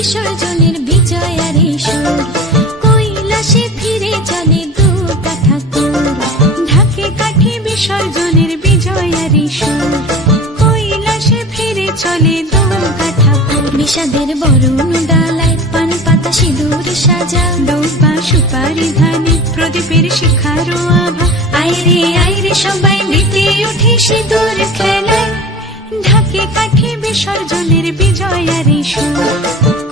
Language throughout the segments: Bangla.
বিসর্জনের বিজয়ারে সুর, কৈলাসে ফিরে চলে দুর্গা ঠাকুর। ঢাকে কাঠে বিসর্জনের বিজয়ারে সুর, কৈলাসে ফিরে চলে দুর্গা ঠাকুর। বিষাদের বরণ ডালায় পান পাতা সিঁদুর সাজা, দৌবা সুপারি ধানে প্রদীপের শিখারো আভা। আইরে সবাই মেতে উঠে সিঁদুর খেলায়, ঢাকে কাঠে বিসর্জনের বিজয়ারে সুর,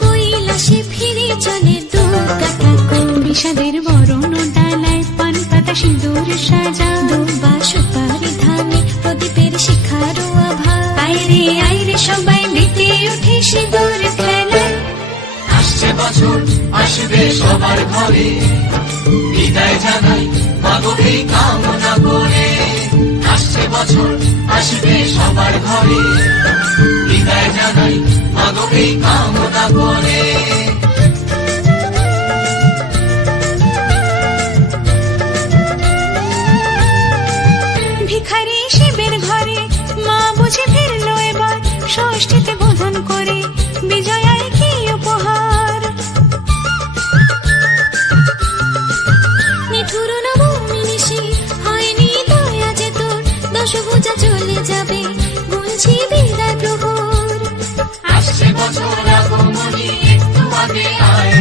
কৈলাসে ফিরে চলে দুর্গা ঠাকুর। বিষাদের বরণ ডালায় পান পাতা সিঁদুর সাজা, দৌবা সুপারি ধানে প্রদীপের শিখারো আভা। আইরে সবাই মেতে উঠে সিঁদুর খেলায়। আসছে বছর আসবে সবার ঘরে, বিদায় জানাই মাগো এই কামনা করে। আসছে বছর আসবে সবার ঘরে, বিদায় জানাই মাগো এই কামনা করে। ভিখারি শিবের ঘরে মা বুঝে ফিরলো এবার, ষষ্ঠীতে বোধন করে বিজয়ায় কি উপহার। নিঠুর নবমী নিশি হয়নি দয়া যে তোর, দশভুজা চলে যাবে গুনছি বিদায় প্রহর। আসছে বছর আগমনী একটু আগে আয়,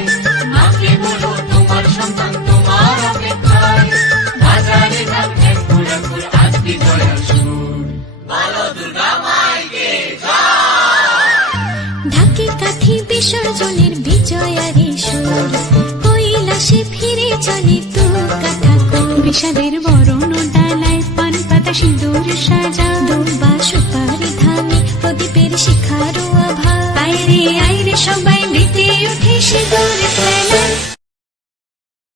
মাকে বলো তোমার সন্তান তোমার অপেক্ষায়। বাজারে ধান এক ঘুরাঘুর আজ বিজয়ার সুর, বলো দুর্গা মাইকে জয়। ঢাকে কাঠি বিসর্জনের বিজয়ারে সুর, কৈলাসে ফিরে চলে দুর্গা ঠাকুর। বিষাদের বরণ ডালায় পান পাতা সিঁদুর সাজা, দৌবা সুপারি